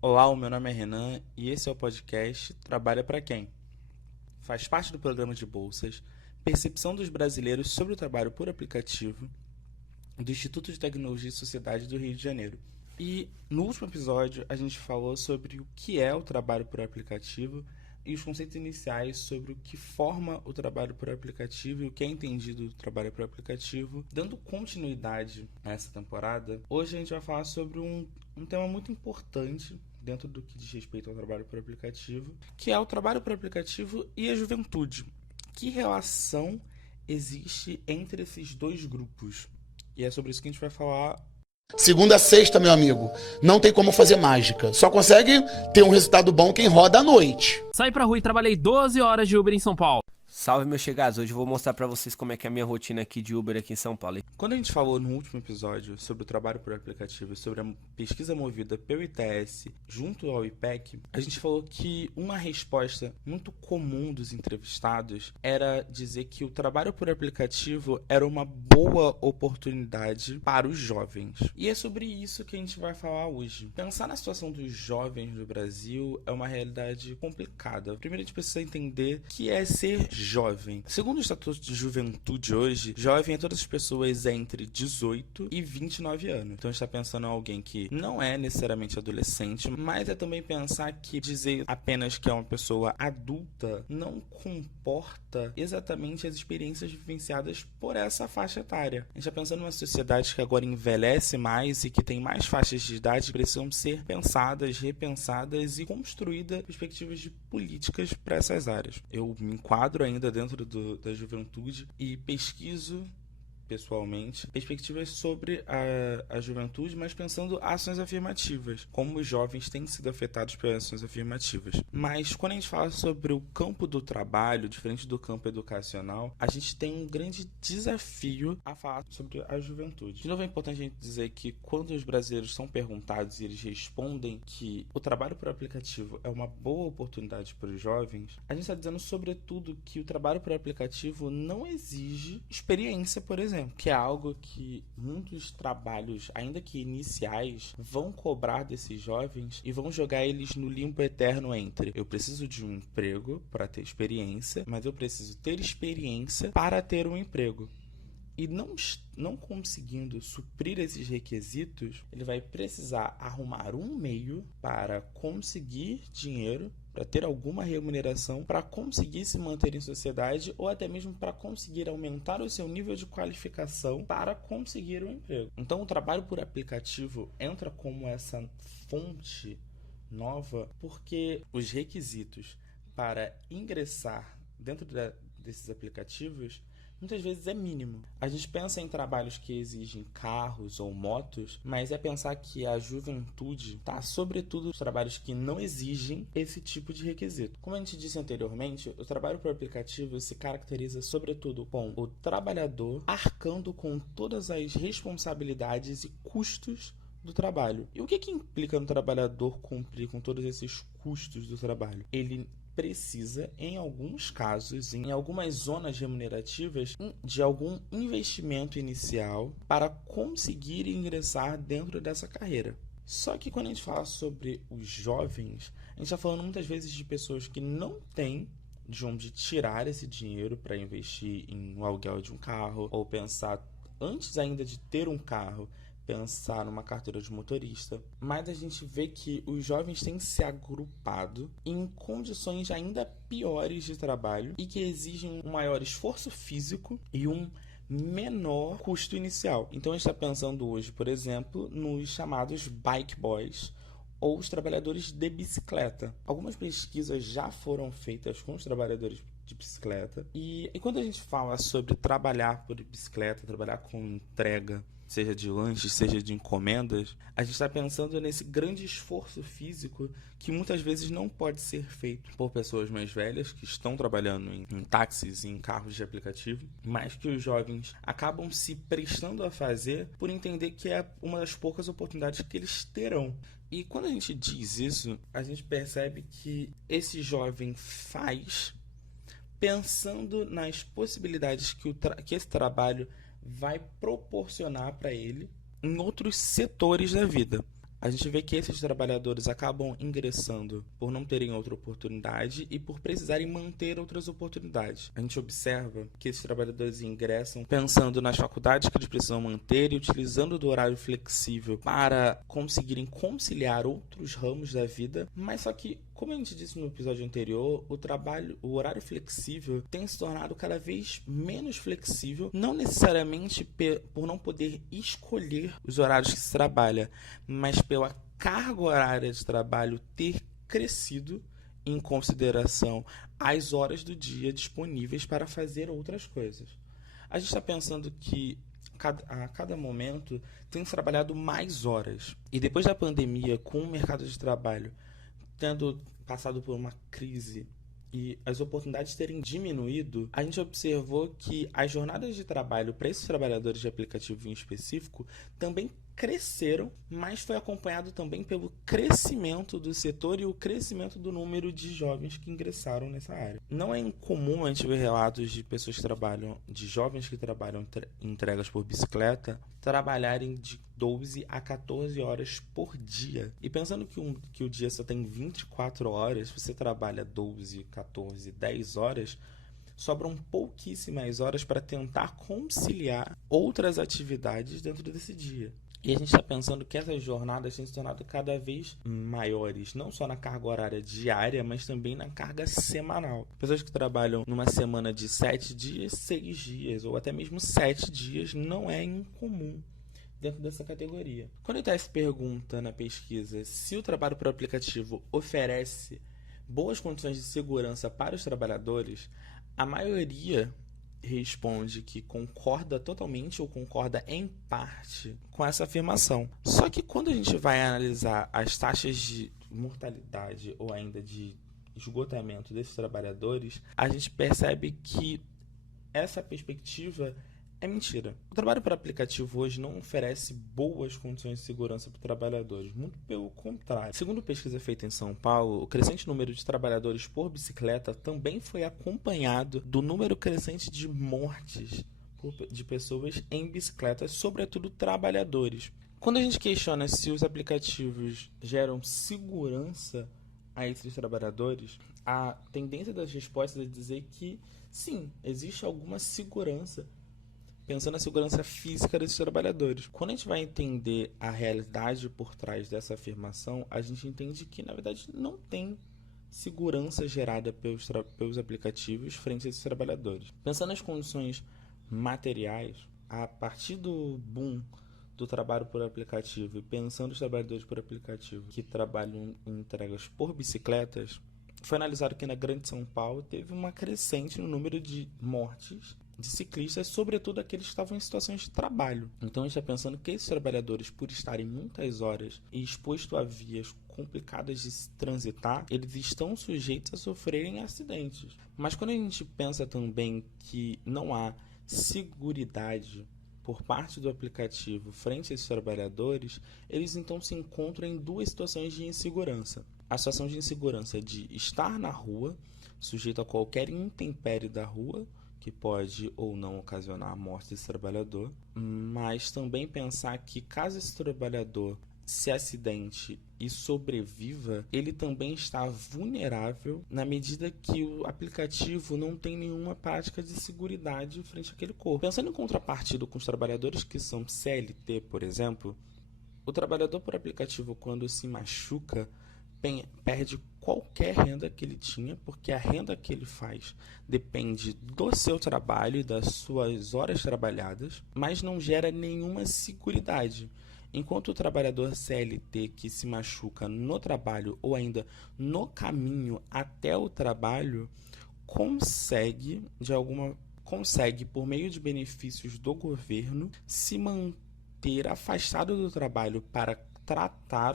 Olá, o meu nome é Renan e esse é o podcast Trabalha para Quem? Faz parte do programa de bolsas Percepção dos Brasileiros sobre o Trabalho por Aplicativo do Instituto de Tecnologia e Sociedade do Rio de Janeiro. E no último episódio a gente falou sobre o que é o trabalho por aplicativo e os conceitos iniciais sobre o que forma o trabalho por aplicativo e o que é entendido do trabalho por aplicativo. Dando continuidade a essa temporada, hoje a gente vai falar sobre um tema muito importante dentro do que diz respeito ao trabalho por aplicativo, que é o trabalho por aplicativo e a juventude. Que relação existe entre esses dois grupos? E é sobre isso que a gente vai falar. Segunda a sexta, meu amigo, não tem como fazer mágica. Só consegue ter um resultado bom quem roda à noite. Saí pra rua e trabalhei 12 horas de Uber em São Paulo. Salve, meus chegados. Hoje eu vou mostrar pra vocês como é que é a minha rotina aqui de Uber aqui em São Paulo. Quando a gente falou no último episódio sobre o trabalho por aplicativo e sobre a pesquisa movida pelo ITS junto ao IPEC, a gente falou que uma resposta muito comum dos entrevistados era dizer que o trabalho por aplicativo era uma boa oportunidade para os jovens. E é sobre isso que a gente vai falar hoje. Pensar na situação dos jovens no Brasil é uma realidade complicada. Primeiro a gente precisa entender o que é ser jovem. Segundo o Estatuto de Juventude hoje, jovem é todas as pessoas entre 18 e 29 anos. Então a gente está pensando em alguém que não é necessariamente adolescente, mas é também pensar que dizer apenas que é uma pessoa adulta não comporta exatamente as experiências vivenciadas por essa faixa etária. A gente está pensando numa sociedade que agora envelhece mais e que tem mais faixas de idade que precisam ser pensadas, repensadas e construídas perspectivas de políticas para essas áreas. Eu me enquadro ainda dentro da juventude e pesquiso pessoalmente perspectivas sobre a juventude, mas pensando ações afirmativas, como os jovens têm sido afetados pelas ações afirmativas. Mas quando a gente fala sobre o campo do trabalho, diferente do campo educacional, a gente tem um grande desafio a falar sobre a juventude. De novo, é importante a gente dizer que quando os brasileiros são perguntados e eles respondem que o trabalho por aplicativo é uma boa oportunidade para os jovens, a gente está dizendo sobretudo que o trabalho por aplicativo não exige experiência, por exemplo, que é algo que muitos trabalhos, ainda que iniciais, vão cobrar desses jovens e vão jogar eles no limbo eterno entre eu preciso de um emprego para ter experiência, mas eu preciso ter experiência para ter um emprego. E não conseguindo suprir esses requisitos, ele vai precisar arrumar um meio para conseguir dinheiro, para ter alguma remuneração, para conseguir se manter em sociedade ou até mesmo para conseguir aumentar o seu nível de qualificação para conseguir um emprego. Então o trabalho por aplicativo entra como essa fonte nova porque os requisitos para ingressar dentro desses aplicativos muitas vezes é mínimo. A gente pensa em trabalhos que exigem carros ou motos, mas é pensar que a juventude está sobretudo nos trabalhos que não exigem esse tipo de requisito. Como a gente disse anteriormente, o trabalho por aplicativo se caracteriza sobretudo com o trabalhador arcando com todas as responsabilidades e custos do trabalho. E o que implica no trabalhador cumprir com todos esses custos do trabalho? Ele precisa, em alguns casos, em algumas zonas remunerativas, de algum investimento inicial para conseguir ingressar dentro dessa carreira. Só que quando a gente fala sobre os jovens, a gente está falando muitas vezes de pessoas que não têm de onde tirar esse dinheiro para investir em um aluguel de um carro, ou pensar, antes ainda de ter um carro, pensar numa carteira de motorista, mas a gente vê que os jovens têm se agrupado em condições ainda piores de trabalho e que exigem um maior esforço físico e um menor custo inicial. Então a gente está pensando hoje, por exemplo, nos chamados bike boys ou os trabalhadores de bicicleta. Algumas pesquisas já foram feitas com os trabalhadores de bicicleta e quando a gente fala sobre trabalhar por bicicleta, trabalhar com entrega, seja de lanches, seja de encomendas, a gente está pensando nesse grande esforço físico que muitas vezes não pode ser feito por pessoas mais velhas que estão trabalhando em táxis e em carros de aplicativo, mas que os jovens acabam se prestando a fazer por entender que é uma das poucas oportunidades que eles terão. E quando a gente diz isso, a gente percebe que esse jovem faz pensando nas possibilidades que esse trabalho vai proporcionar para ele em outros setores da vida. a gente vê que esses trabalhadores acabam ingressando por não terem outra oportunidade e por precisarem manter outras oportunidades. A gente observa que esses trabalhadores ingressam pensando nas faculdades que eles precisam manter e utilizando do horário flexível para conseguirem conciliar outros ramos da vida, mas só que, como a gente disse no episódio anterior, o horário flexível tem se tornado cada vez menos flexível, não necessariamente por não poder escolher os horários que se trabalha, mas pela carga horária de trabalho ter crescido em consideração às horas do dia disponíveis para fazer outras coisas. A gente está pensando que a cada momento tem se trabalhado mais horas. E depois da pandemia, com o mercado de trabalho tendo passado por uma crise e as oportunidades terem diminuído, a gente observou que as jornadas de trabalho para esses trabalhadores de aplicativo em específico também cresceram, mas foi acompanhado também pelo crescimento do setor e o crescimento do número de jovens que ingressaram nessa área. Não é incomum a gente ver relatos de pessoas que trabalham, de jovens que trabalham em entregas por bicicleta, trabalharem de 12 a 14 horas por dia. E pensando que o dia só tem 24 horas, você trabalha 12, 14, 10 horas, sobram pouquíssimas horas para tentar conciliar outras atividades dentro desse dia. E a gente está pensando que essas jornadas têm se tornado cada vez maiores, não só na carga horária diária, mas também na carga semanal. Pessoas que trabalham numa semana de 7 dias, 6 dias, ou até mesmo 7 dias, não é incomum dentro dessa categoria. Quando o ITS pergunta na pesquisa se o trabalho por aplicativo oferece boas condições de segurança para os trabalhadores, a maioria responde que concorda totalmente ou concorda em parte com essa afirmação. Só que quando a gente vai analisar as taxas de mortalidade ou ainda de esgotamento desses trabalhadores, a gente percebe que essa perspectiva é mentira. O trabalho por aplicativo hoje não oferece boas condições de segurança para os trabalhadores, muito pelo contrário. Segundo pesquisa feita em São Paulo, o crescente número de trabalhadores por bicicleta também foi acompanhado do número crescente de mortes de pessoas em bicicletas, sobretudo trabalhadores. Quando a gente questiona se os aplicativos geram segurança a esses trabalhadores, a tendência das respostas é dizer que sim, existe alguma segurança, pensando na segurança física desses trabalhadores. Quando a gente vai entender a realidade por trás dessa afirmação, a gente entende que, na verdade, não tem segurança gerada pelos aplicativos frente a esses trabalhadores. Pensando nas condições materiais, a partir do boom do trabalho por aplicativo e pensando os trabalhadores por aplicativo que trabalham em entregas por bicicletas, foi analisado que na Grande São Paulo teve uma crescente no número de mortes de ciclistas, sobretudo aqueles que estavam em situações de trabalho. Então a gente está pensando que esses trabalhadores, por estarem muitas horas e expostos a vias complicadas de se transitar, eles estão sujeitos a sofrerem acidentes. Mas quando a gente pensa também que não há seguridade por parte do aplicativo frente a esses trabalhadores, eles então se encontram em duas situações de insegurança. A situação de insegurança de estar na rua, sujeito a qualquer intempérie da rua, que pode ou não ocasionar a morte desse trabalhador, mas também pensar que caso esse trabalhador se acidente e sobreviva, ele também está vulnerável na medida que o aplicativo não tem nenhuma prática de seguridade frente àquele corpo. Pensando em contrapartida com os trabalhadores que são CLT, por exemplo, o trabalhador por aplicativo, quando se machuca, perde qualquer renda que ele tinha, porque a renda que ele faz depende do seu trabalho e das suas horas trabalhadas, mas não gera nenhuma seguridade. Enquanto o trabalhador CLT que se machuca no trabalho ou ainda no caminho até o trabalho, consegue, por meio de benefícios do governo, se manter afastado do trabalho para tratar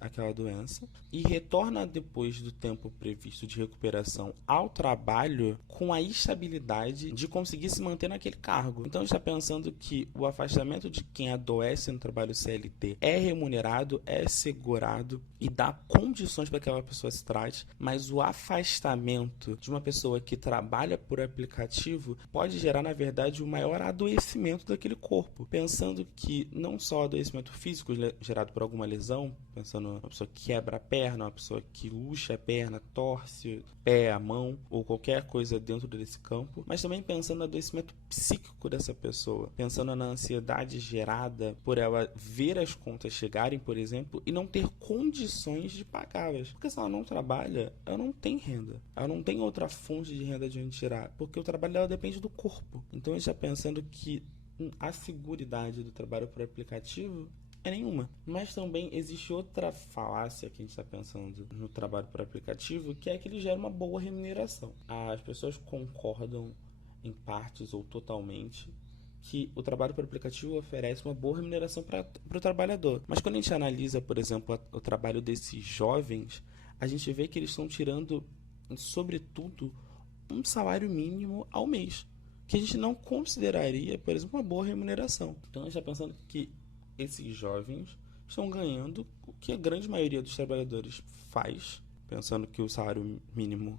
aquela doença e retorna depois do tempo previsto de recuperação ao trabalho com a estabilidade de conseguir se manter naquele cargo. Então a gente está pensando que o afastamento de quem adoece no trabalho CLT é remunerado, é segurado e dá condições para que aquela pessoa se trate, mas o afastamento de uma pessoa que trabalha por aplicativo pode gerar, na verdade, o maior adoecimento daquele corpo. Pensando que não só o adoecimento físico gerado por alguma lesão, lesão, pensando uma pessoa que quebra a perna, uma pessoa que luxa a perna, torce o pé, a mão, ou qualquer coisa dentro desse campo, mas também pensando no adoecimento psíquico dessa pessoa, pensando na ansiedade gerada por ela ver as contas chegarem, por exemplo, e não ter condições de pagá-las. Porque se ela não trabalha, ela não tem renda. Ela não tem outra fonte de renda de onde tirar, porque o trabalho dela depende do corpo. Então a gente está pensando que a seguridade do trabalho por aplicativo é nenhuma. Mas também existe outra falácia que a gente está pensando no trabalho por aplicativo, que é que ele gera uma boa remuneração. As pessoas concordam em partes ou totalmente que o trabalho por aplicativo oferece uma boa remuneração para o trabalhador. Mas quando a gente analisa, por exemplo, o trabalho desses jovens, a gente vê que eles estão tirando, sobretudo, um salário mínimo ao mês, que a gente não consideraria, por exemplo, uma boa remuneração. Então a gente está pensando que esses jovens estão ganhando o que a grande maioria dos trabalhadores faz, pensando que o salário mínimo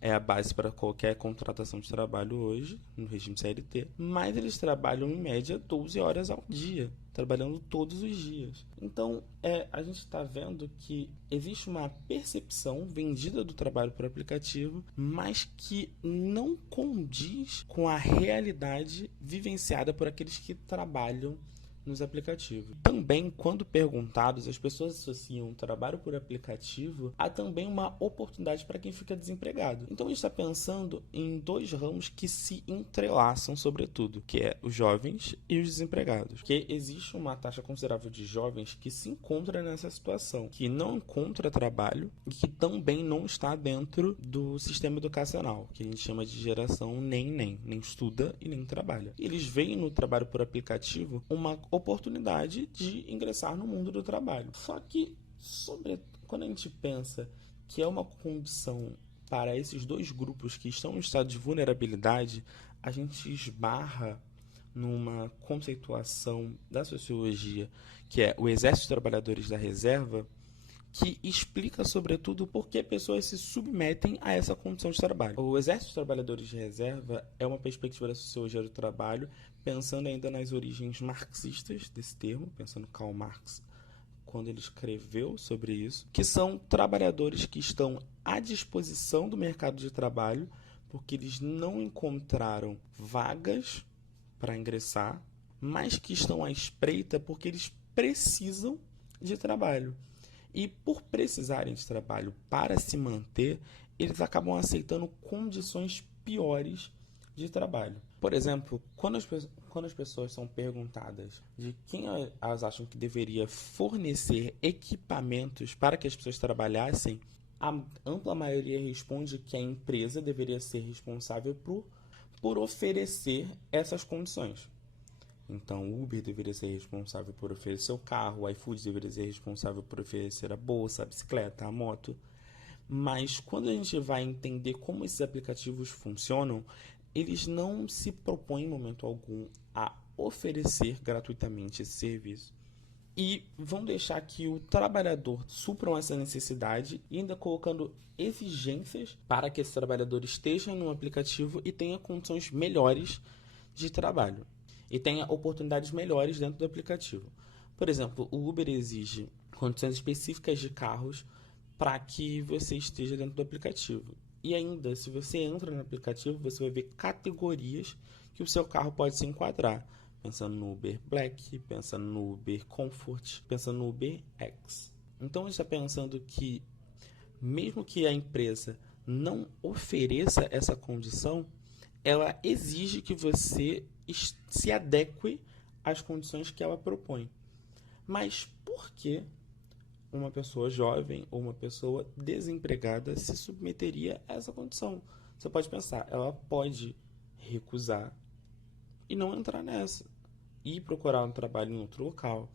é a base para qualquer contratação de trabalho hoje, no regime CLT, mas eles trabalham em média 12 horas ao dia, trabalhando todos os dias. Então, a gente está vendo que existe uma percepção vendida do trabalho por aplicativo, mas que não condiz com a realidade vivenciada por aqueles que trabalham nos aplicativos. Também, quando perguntados, as pessoas associam o trabalho por aplicativo a também uma oportunidade para quem fica desempregado. Então a gente está pensando em dois ramos que se entrelaçam, sobretudo, que é os jovens e os desempregados. Porque existe uma taxa considerável de jovens que se encontra nessa situação, que não encontra trabalho e que também não está dentro do sistema educacional, que a gente chama de geração nem estuda e nem trabalha. E eles veem no trabalho por aplicativo uma oportunidade de ingressar no mundo do trabalho. Só que, quando a gente pensa que é uma condição para esses dois grupos que estão em estado de vulnerabilidade, a gente esbarra numa conceituação da sociologia, que é o Exército de Trabalhadores da Reserva, que explica, sobretudo, por que pessoas se submetem a essa condição de trabalho. O Exército de Trabalhadores de Reserva é uma perspectiva da sociologia do trabalho, pensando ainda nas origens marxistas desse termo, pensando em Karl Marx, quando ele escreveu sobre isso, que são trabalhadores que estão à disposição do mercado de trabalho, porque eles não encontraram vagas para ingressar, mas que estão à espreita porque eles precisam de trabalho. E por precisarem de trabalho para se manter, eles acabam aceitando condições piores de trabalho. Por exemplo, quando as pessoas são perguntadas de quem elas acham que deveria fornecer equipamentos para que as pessoas trabalhassem, a ampla maioria responde que a empresa deveria ser responsável por oferecer essas condições. Então, o Uber deveria ser responsável por oferecer o carro, o iFood deveria ser responsável por oferecer a bolsa, a bicicleta, a moto. Mas quando a gente vai entender como esses aplicativos funcionam, eles não se propõem em momento algum a oferecer gratuitamente esse serviço. E vão deixar que o trabalhador supram essa necessidade e ainda colocando exigências para que esse trabalhador esteja no aplicativo e tenha condições melhores de trabalho. E tenha oportunidades melhores dentro do aplicativo. Por exemplo, o Uber exige condições específicas de carros para que você esteja dentro do aplicativo. E ainda, se você entra no aplicativo, você vai ver categorias que o seu carro pode se enquadrar. Pensando no Uber Black, pensando no Uber Comfort, pensando no Uber X. Então, a gente está pensando que, mesmo que a empresa não ofereça essa condição, ela exige que você se adeque às condições que ela propõe. Mas por que uma pessoa jovem ou uma pessoa desempregada se submeteria a essa condição? Você pode pensar, ela pode recusar e não entrar nessa, e procurar um trabalho em outro local,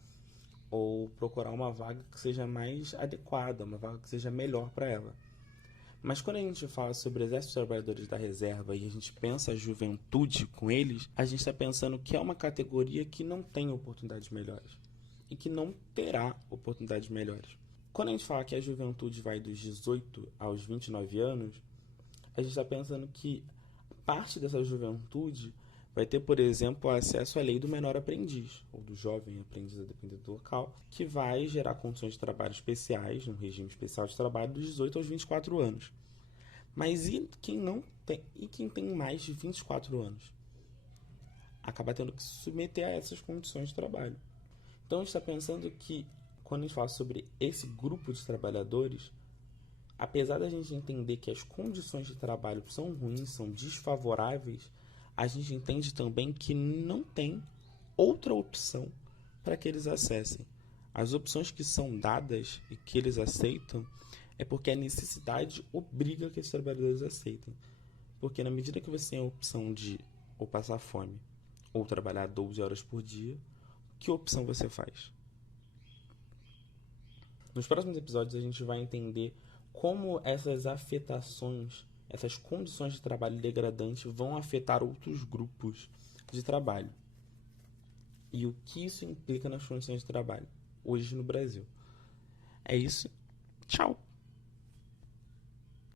ou procurar uma vaga que seja mais adequada, uma vaga que seja melhor para ela. Mas quando a gente fala sobre o Exército de Trabalhadores da Reserva e a gente pensa a juventude com eles, a gente está pensando que é uma categoria que não tem oportunidades melhores e que não terá oportunidades melhores. Quando a gente fala que a juventude vai dos 18 aos 29 anos, a gente está pensando que parte dessa juventude Vai ter, por exemplo, acesso à lei do menor aprendiz, ou do jovem aprendiz, a depender do local, que vai gerar condições de trabalho especiais, um regime especial de trabalho dos 18 aos 24 anos. Mas e quem não tem, e quem tem mais de 24 anos? Acaba tendo que se submeter a essas condições de trabalho. Então, a gente está pensando que, quando a gente fala sobre esse grupo de trabalhadores, apesar da gente entender que as condições de trabalho são ruins, são desfavoráveis, a gente entende também que não tem outra opção para que eles acessem. As opções que são dadas e que eles aceitam é porque a necessidade obriga que esses trabalhadores aceitem. Porque na medida que você tem a opção de ou passar fome ou trabalhar 12 horas por dia, que opção você faz? Nos próximos episódios a gente vai entender como essas afetações, essas condições de trabalho degradantes vão afetar outros grupos de trabalho. E o que isso implica nas condições de trabalho hoje no Brasil. É isso. Tchau!